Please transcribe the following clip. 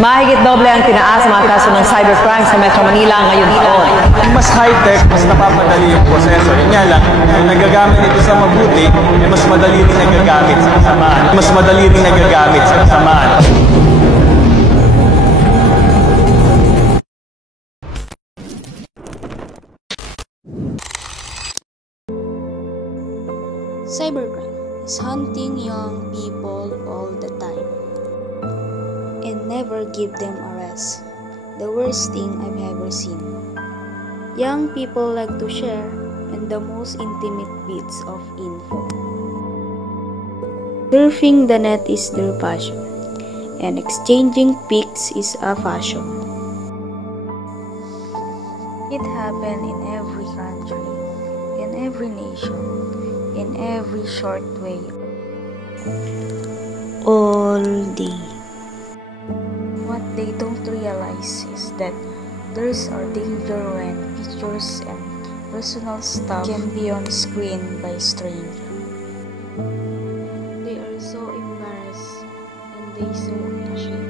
Mahigit doble ang tinaas mga kaso ng cybercrime sa Metro Manila ngayong taon. Mas high-tech, mas napapadali yung proseso. Yun nga lang, kung nagagamit ito sa mabuti, mas madali rin nagagamit sa kasamaan. Mas madali rin nagagamit sa kasamaan. Cybercrime is hunting young people all the time and never give them a rest. The worst thing I've ever seen. Young people like to share in the most intimate bits of info. Surfing the net is their passion, and exchanging pics is a fashion. It happened in every country, in every nation, in every short way. All day. What they don't realize is that there's a danger when pictures and personal stuff can be on screen by strangers. They are so embarrassed and they so ashamed.